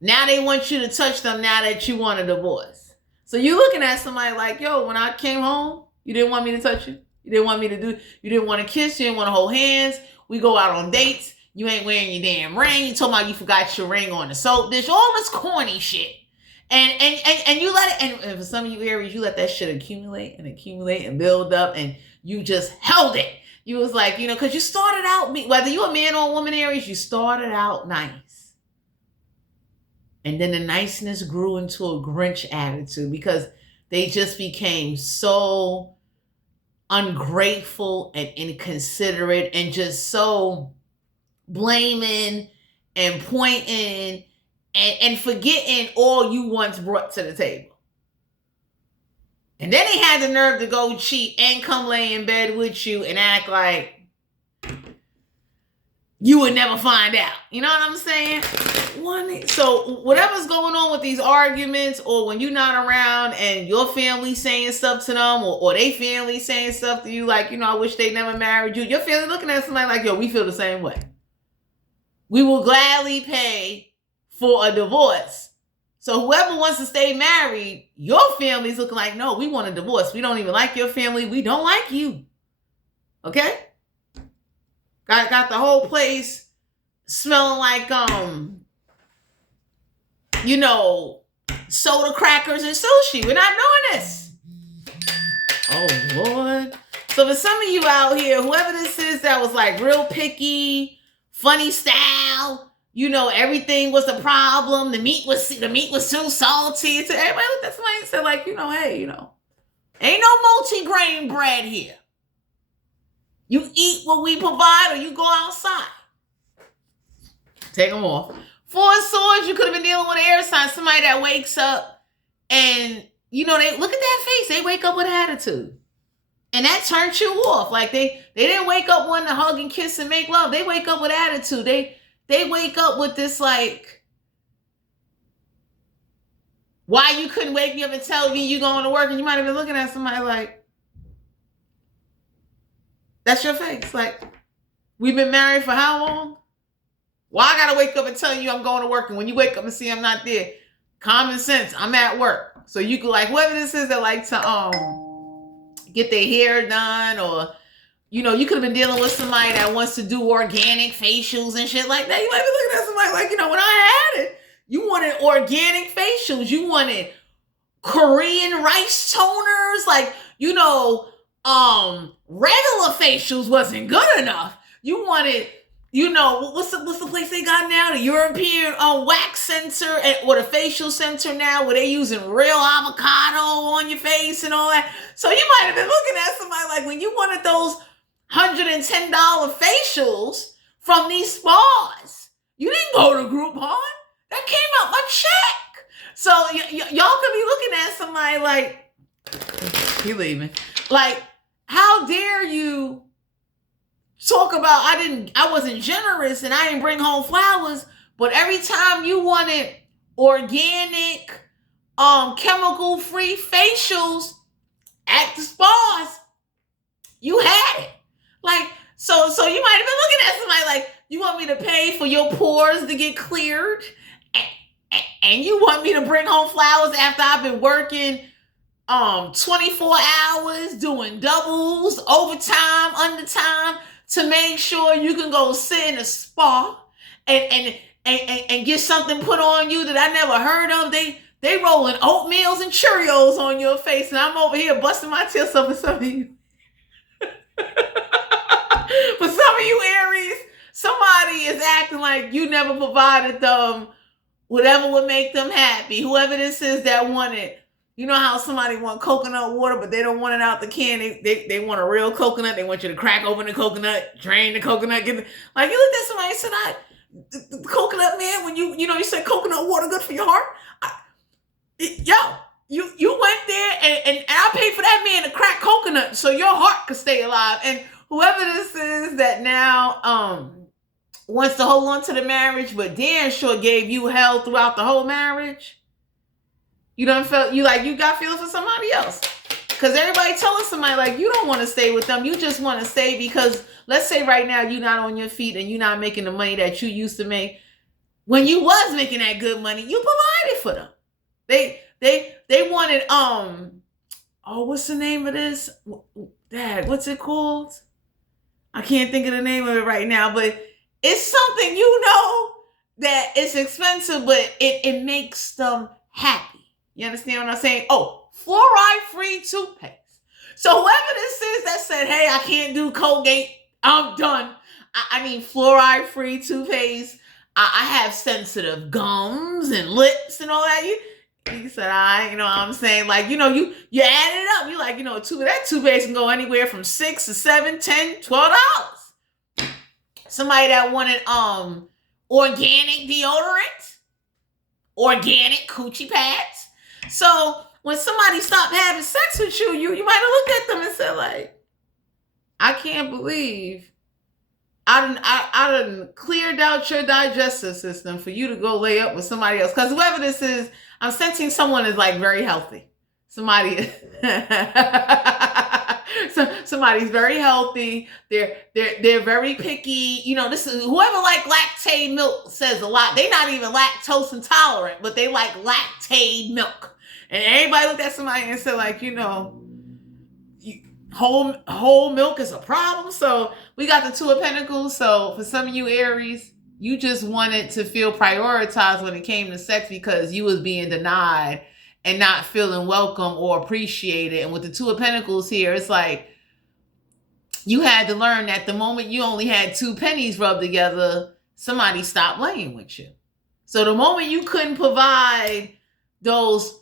Now they want you to touch them now that you want a divorce. So you're looking at somebody like, yo, when I came home, you didn't want me to touch you. You didn't want me to do, you didn't want to kiss, you didn't want to hold hands. We go out on dates. You ain't wearing your damn ring. You told me you forgot your ring on the soap dish. All this corny shit. And you let it, and for some of you Aries, you let that shit accumulate and build up, and you just held it. You was like, because you started out, whether you a man or a woman Aries, you started out nice. And then the niceness grew into a Grinch attitude because they just became so ungrateful and inconsiderate and just so blaming and pointing and forgetting all you once brought to the table. And then they had the nerve to go cheat and come lay in bed with you and act like you would never find out. You know what I'm saying? So whatever's going on with these arguments, or when you're not around and your family saying stuff to them, or they family saying stuff to you like, I wish they never married you. Your family looking at somebody like, yo, we feel the same way. We will gladly pay for a divorce. So whoever wants to stay married, your family's looking like, no, we want a divorce. We don't even like your family. We don't like you. Okay? Got the whole place smelling like, soda crackers and sushi. We're not doing this. Oh, Lord. So for some of you out here, whoever this is that was like real picky, funny style, everything was a problem. The meat was too salty. So everybody looked at somebody and said, like, hey, ain't no multi-grain bread here. You eat what we provide, or you go outside. Take them off. Four of Swords, you could have been dealing with an air sign, somebody that wakes up and, they look at that face. They wake up with attitude. And that turns you off. Like they didn't wake up wanting to hug and kiss and make love. They wake up with attitude. They wake up with this like, why you couldn't wake me up and tell me you going to work, and you might have been looking at somebody like, that's your face. Like, we've been married for how long? Well, I got to wake up and tell you I'm going to work. And when you wake up and see I'm not there, common sense, I'm at work. So you could, like, whoever this is that like to get their hair done, or, you could have been dealing with somebody that wants to do organic facials and shit like that. You might be looking at somebody like, when I had it, you wanted organic facials. You wanted Korean rice toners. Like, regular facials wasn't good enough. You wanted, what's the place they got now? The European wax center or the facial center now, where they using real avocado on your face and all that. So you might have been looking at somebody like, when you wanted those $110 facials from these spas, you didn't go to Groupon. That came out my check. So y'all could be looking at somebody like, he leaving. Like, how dare you talk about I wasn't generous and I didn't bring home flowers, but every time you wanted organic, chemical-free facials at the spas. You had it. Like, so you might have been looking at somebody like, you want me to pay for your pores to get cleared? And you want me to bring home flowers after I've been working 24 hours, doing doubles, overtime, undertime, to make sure you can go sit in a spa and get something put on you that I never heard of. They rolling oatmeals and Cheerios on your face, and I'm over here busting my tails up for some of you. For some of you Aries, somebody is acting like you never provided them whatever would make them happy. Whoever this is that wanted, you know how somebody want coconut water, but they don't want it out the can. They want a real coconut. They want you to crack open the coconut, drain the coconut. Like, you looked at somebody and said, the coconut man, when you said coconut water good for your heart. You went there and I paid for that man to crack coconut so your heart could stay alive. And whoever this is that now wants to hold on to the marriage, but damn sure gave you hell throughout the whole marriage. You done felt you got feelings for somebody else. Because everybody telling somebody like you don't want to stay with them. You just want to stay because let's say right now you're not on your feet and you're not making the money that you used to make. When you was making that good money, you provided for them. They wanted what's the name of this? Dad, what's it called? I can't think of the name of it right now, but it's something that it's expensive, but it makes them happy. You understand what I'm saying? Oh, fluoride-free toothpaste. So whoever this is that said, hey, I can't do Colgate, I'm done. I need fluoride-free toothpaste. I have sensitive gums and lips and all that. You said, you know what I'm saying? Like, you add it up. You like, that toothpaste can go anywhere from $6 to $7, $10, $12. Somebody that wanted organic deodorant, organic coochie pads. So when somebody stopped having sex with you, you might have looked at them and said, like, I can't believe I done cleared out your digestive system for you to go lay up with somebody else. Because whoever this is, I'm sensing someone is like very healthy. Somebody's very healthy. They're very picky. This is whoever like lactate milk says a lot. They're not even lactose intolerant, but they like lactate milk. And everybody looked at somebody and said, like, whole milk is a problem. So we got the Two of Pentacles. So for some of you Aries, you just wanted to feel prioritized when it came to sex because you was being denied and not feeling welcome or appreciated. And with the Two of Pentacles here, it's like you had to learn that the moment you only had two pennies rubbed together, somebody stopped laying with you. So the moment you couldn't provide those,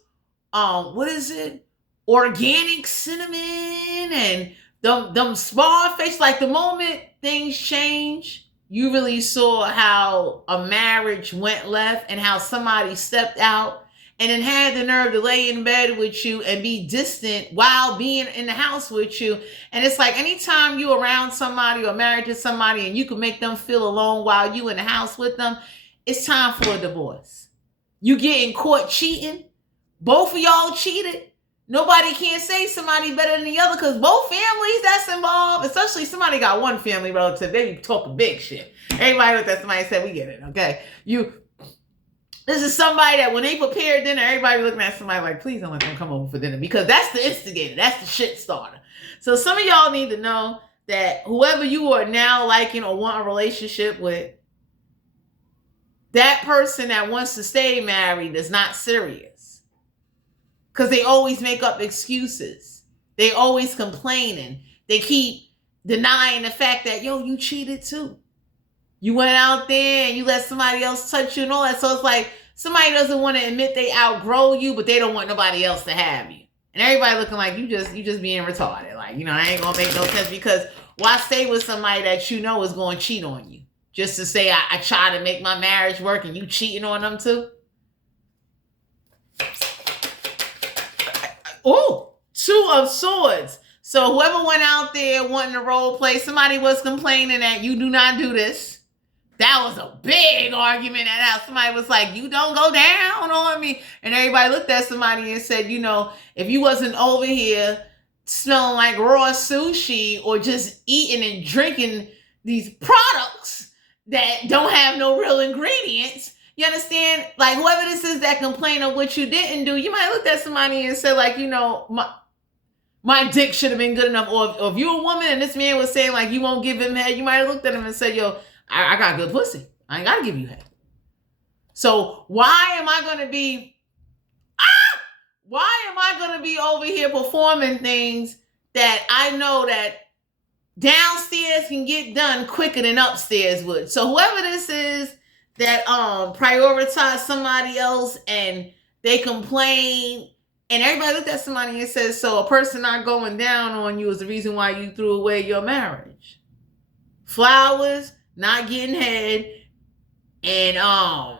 organic cinnamon and them spa face, like the moment things change, you really saw how a marriage went left and how somebody stepped out and then had the nerve to lay in bed with you and be distant while being in the house with you. And it's like anytime you around somebody or married to somebody and you can make them feel alone while you in the house with them, it's time for a divorce. You getting caught cheating. Both of y'all cheated. Nobody can say somebody better than the other because both families that's involved, especially somebody got one family relative, they be talking big shit. Everybody looked at somebody and said, we get it, okay? This is somebody that when they prepare dinner, everybody looking at somebody like, please don't let them come over for dinner because that's the instigator. That's the shit starter. So some of y'all need to know that whoever you are now liking or want a relationship with, that person that wants to stay married is not serious. Because they always make up excuses. They always complaining. They keep denying the fact that, you cheated too. You went out there and you let somebody else touch you and all that. So it's like somebody doesn't want to admit they outgrow you, but they don't want nobody else to have you. And everybody looking like you just being retarded. Like, I ain't gonna make no sense because why stay with somebody that you know is going to cheat on you? Just to say I try to make my marriage work and you cheating on them too? Oh, Two of Swords. So whoever went out there wanting to role play, somebody was complaining that you do not do this. That was a big argument at house. Somebody was like, you don't go down on me. And everybody looked at somebody and said, if you wasn't over here smelling like raw sushi or just eating and drinking these products that don't have no real ingredients, you understand? Like, whoever this is that complain of what you didn't do, you might look at somebody and say, like, my dick should have been good enough. Or if you're a woman and this man was saying, like, you won't give him head, you might have looked at him and said, yo, I got good pussy. I ain't got to give you head. So why am I going to be over here performing things that I know that downstairs can get done quicker than upstairs would? So whoever this is that prioritize somebody else and they complain, and everybody looked at somebody and says, so a person not going down on you is the reason why you threw away your marriage. Flowers, not getting head, and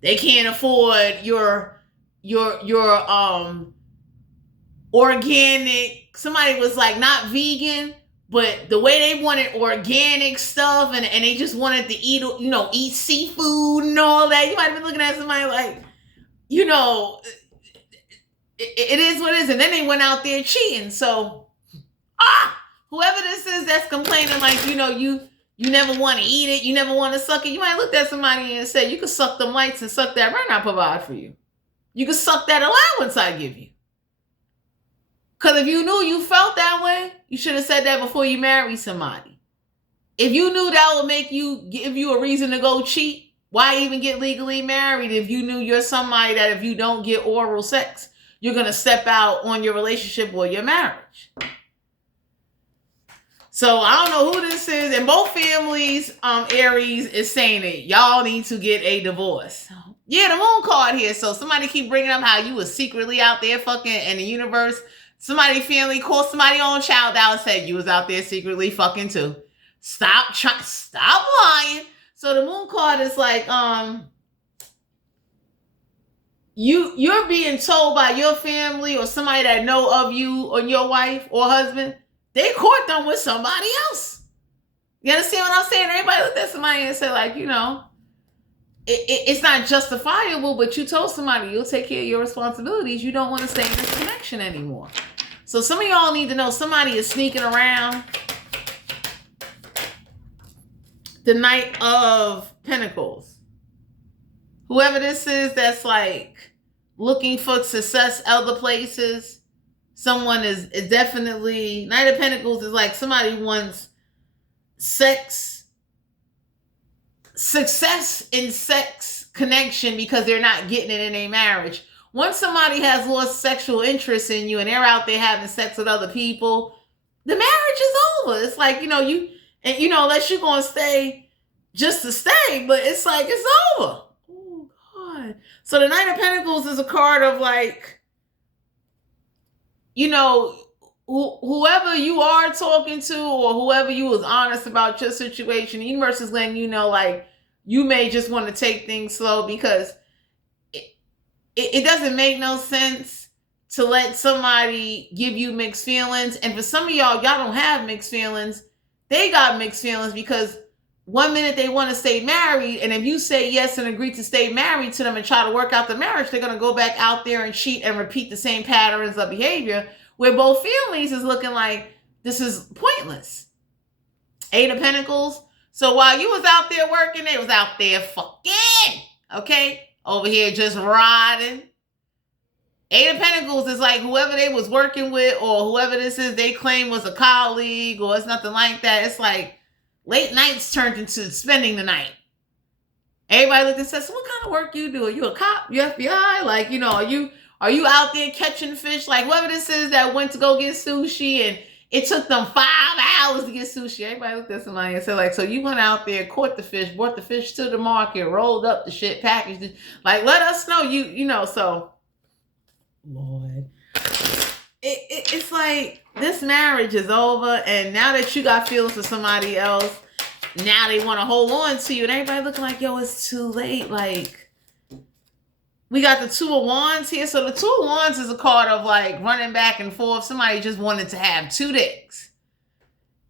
they can't afford your organic. Somebody was like, not vegan, but the way they wanted organic stuff, and they just wanted to eat seafood and all that. You might have been looking at somebody like, it is what it is. And then they went out there cheating. So whoever this is that's complaining, like, you never want to eat it, you never want to suck it, you might look at somebody and say, you can suck them lights and suck that rent I provide for you. You can suck that allowance I give you. Because if you knew you felt that way, you should have said that before you married somebody. If you knew that would give you a reason to go cheat, why even get legally married if you knew you're somebody that if you don't get oral sex, you're going to step out on your relationship or your marriage? So I don't know who this is. And both families, Aries, is saying it. Y'all need to get a divorce. Yeah, the moon card here. So somebody keep bringing up how you was secretly out there fucking in the universe. Somebody family called somebody on child out and said you was out there secretly fucking too. Stop lying. So the moon card is like, you're being told by your family or somebody that know of you or your wife or husband, they caught them with somebody else. You understand what I'm saying? Everybody looked at somebody and said, like, it's not justifiable, but you told somebody you'll take care of your responsibilities. You don't want to stay in this connection anymore. So some of y'all need to know somebody is sneaking around. The Knight of Pentacles. Whoever this is that's like looking for success other places. Someone is definitely, Knight of Pentacles is like somebody wants success in sex connection because they're not getting it in a marriage. Once somebody has lost sexual interest in you and they're out there having sex with other people, the marriage is over. It's like, unless you're going to stay just to stay, but it's like, it's over. Oh, God. So the Knight of Pentacles is a card of like, whoever you are talking to or whoever you was honest about your situation, the universe is letting you know, like, you may just want to take things slow because it doesn't make no sense to let somebody give you mixed feelings. And for some of y'all don't have mixed feelings. They got mixed feelings because one minute they want to stay married, and if you say yes and agree to stay married to them and try to work out the marriage, they're going to go back out there and cheat and repeat the same patterns of behavior where both families is looking like this is pointless. Eight of Pentacles. So while you was out there working, they was out there fucking, okay? Over here just riding. Eight of Pentacles is like whoever they was working with or whoever this is they claim was a colleague or it's nothing like that. It's like late nights turned into spending the night. Everybody looked and says, so what kind of work you do? Are you a cop? You FBI? Like, are you out there catching fish? Like whoever this is that went to go get sushi and it took them 5 hours to get sushi. Everybody looked at somebody and said, like, so you went out there, caught the fish, brought the fish to the market, rolled up the shit, packaged it. Like, let us know so. Lord. It's like this marriage is over, and now that you got feelings for somebody else, now they want to hold on to you, and everybody looking like, yo, it's too late. Like, we got the Two of Wands here. So the Two of Wands is a card of like running back and forth. Somebody just wanted to have two dicks.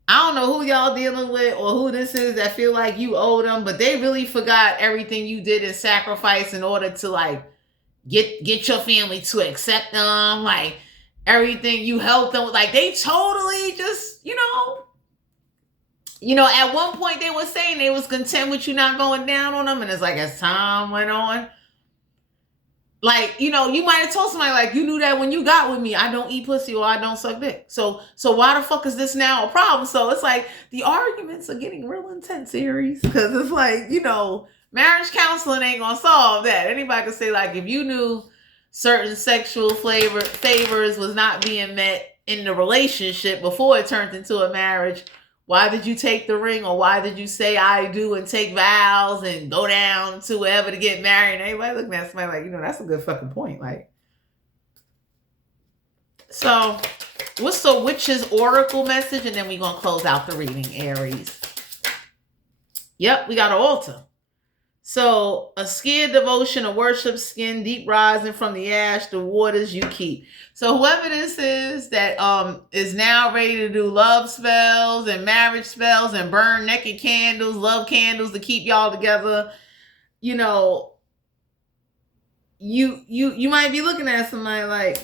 I don't know who y'all dealing with or who this is that feel like you owe them, but they really forgot everything you did and sacrifice in order to like get your family to accept them, like everything you helped them with. Like they totally just, at one point they were saying they was content with you not going down on them, and it's like as time went on, like, you might have told somebody like, you knew that when you got with me, I don't eat pussy or I don't suck dick. So why the fuck is this now a problem? So it's like the arguments are getting real intense, Aries, because it's like, marriage counseling ain't gonna solve that. Anybody could say like, if you knew certain sexual favors was not being met in the relationship before it turned into a marriage, why did you take the ring, or why did you say I do and take vows and go down to wherever to get married? And everybody looking at somebody like, that's a good fucking point. Like, so what's the witch's oracle message? And then we're going to close out the reading, Aries. Yep, we got an altar. So a scared devotion, a worship skin, deep rising from the ash, the waters you keep. So whoever this is that is now ready to do love spells and marriage spells and burn naked candles, love candles to keep y'all together, you might be looking at somebody like,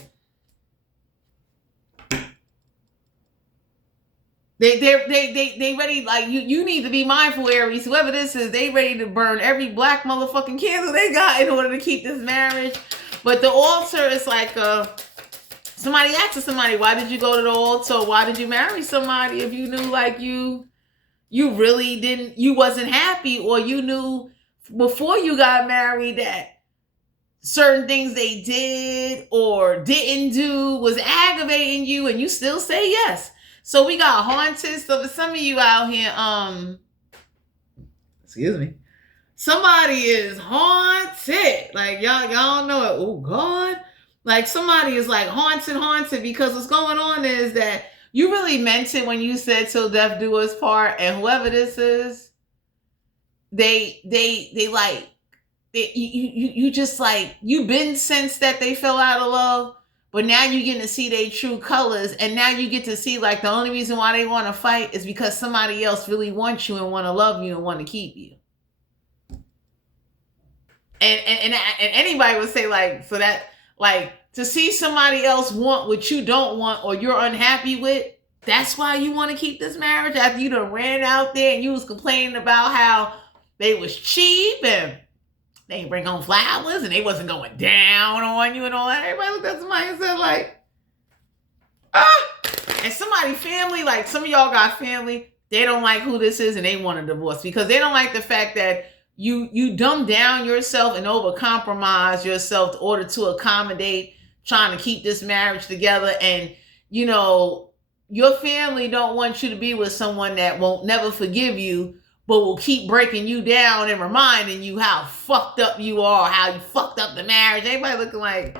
They ready, like, you need to be mindful, Aries. Whoever this is, they ready to burn every black motherfucking candle they got in order to keep this marriage. But the altar is like somebody asks somebody, why did you go to the altar? Why did you marry somebody if you knew like you really you wasn't happy, or you knew before you got married that certain things they did or didn't do was aggravating you, and you still say yes. So we got haunted. So for some of you out here, excuse me, somebody is haunted. Like y'all know it. Oh God. Like somebody is like haunted, because what's going on is that you really meant it when you said till death do us part, and whoever this is, you just like, you been sensed that they fell out of love. But now you get to see their true colors, and now you get to see like the only reason why they want to fight is because somebody else really wants you and want to love you and want to keep you. And anybody would say like, so that like to see somebody else want what you don't want or you're unhappy with, that's why you want to keep this marriage after you done ran out there and you was complaining about how they was cheap and they didn't bring home flowers and they wasn't going down on you and all that. Everybody looked at somebody and said like, and somebody family, like some of y'all got family, they don't like who this is and they want a divorce because they don't like the fact that you dumb down yourself and over compromise yourself in order to accommodate trying to keep this marriage together. And your family don't want you to be with someone that won't never forgive you, but will keep breaking you down and reminding you how fucked up you are, how you fucked up the marriage. Everybody looking like,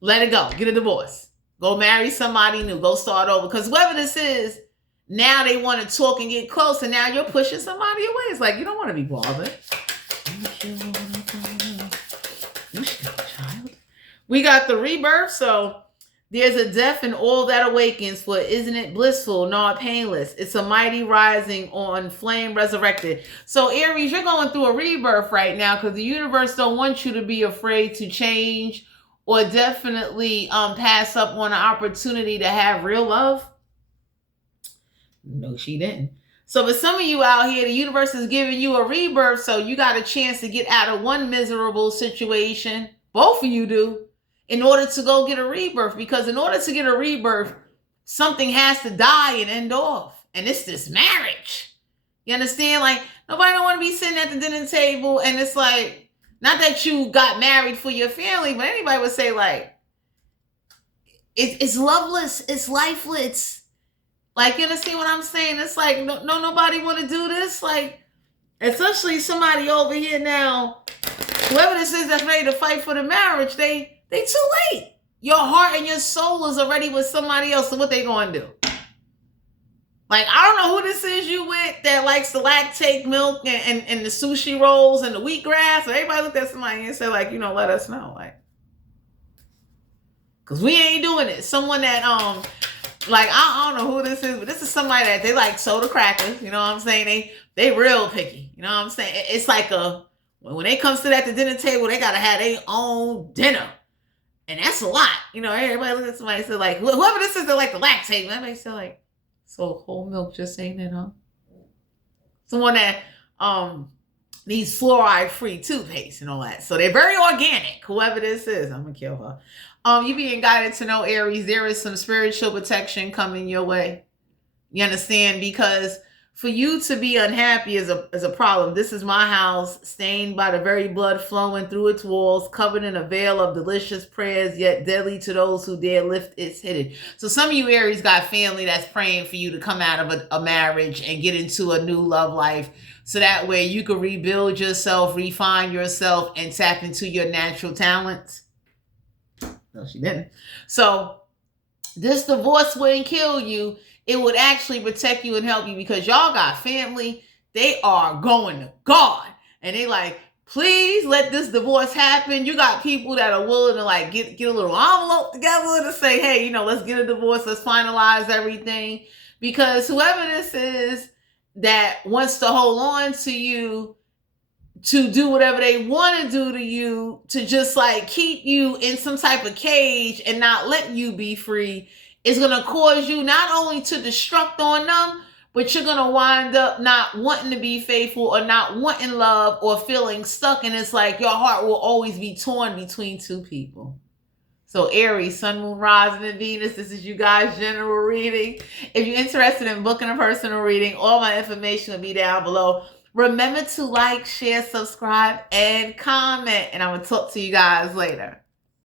let it go. Get a divorce. Go marry somebody new. Go start over. Because whoever this is, now they want to talk and get close, and now you're pushing somebody away. It's like, you don't want to be bothered. We got the rebirth, so there's a death and all that awakens, for isn't it blissful, not painless? It's a mighty rising on flame resurrected. So Aries, you're going through a rebirth right now because the universe don't want you to be afraid to change or definitely pass up on an opportunity to have real love. No, she didn't. So for some of you out here, the universe is giving you a rebirth, so you got a chance to get out of one miserable situation. Both of you do. In order to go get a rebirth, because in order to get a rebirth, something has to die and end off. And it's this marriage. You understand? Like, nobody don't want to be sitting at the dinner table, and it's like, not that you got married for your family, but anybody would say, like, it's loveless, it's lifeless. Like, you understand what I'm saying? It's like, nobody want to do this. Like, especially somebody over here now, whoever this is that's ready to fight for the marriage, they too late. Your heart and your soul is already with somebody else. So what they going to do? Like, I don't know who this is you with that likes to lactate milk and the sushi rolls and the wheatgrass. So everybody looked at somebody and said, like, let us know. Like, because we ain't doing it. Someone that Like, I don't know who this is, but this is somebody that they like soda crackers. You know what I'm saying? They real picky. You know what I'm saying? It's like when it comes to that, the dinner table, they gotta have their own dinner. And that's a lot. You know, everybody look at somebody and say, like, whoever this is, they like the lactate. Everybody say, like, so whole milk just ain't it, huh? Someone that needs fluoride-free toothpaste and all that. So they're very organic, whoever this is. I'm going to kill her. You being guided to know, Aries, there is some spiritual protection coming your way. You understand? Because for you to be unhappy is a problem. This is my house, stained by the very blood flowing through its walls, covered in a veil of delicious prayers, yet deadly to those who dare lift its hidden. So some of you Aries got family that's praying for you to come out of a marriage and get into a new love life. So that way you can rebuild yourself, refine yourself, and tap into your natural talents. No, she didn't. So this divorce wouldn't kill you. It would actually protect you and help you, because y'all got family. They are going to God. And they like, please let this divorce happen. You got people that are willing to like get a little envelope together to say, hey, you know, let's get a divorce. Let's finalize everything. Because whoever this is that wants to hold on to you to do whatever they want to do to you, to just like keep you in some type of cage and not let you be free, is going to cause you not only to destruct on them, but you're going to wind up not wanting to be faithful or not wanting love or feeling stuck. And it's like your heart will always be torn between two people. So Aries, Sun, Moon, Rising, and Venus, this is you guys' general reading. If you're interested in booking a personal reading, all my information will be down below. Remember to like, share, subscribe, and comment. And I'm going to talk to you guys later.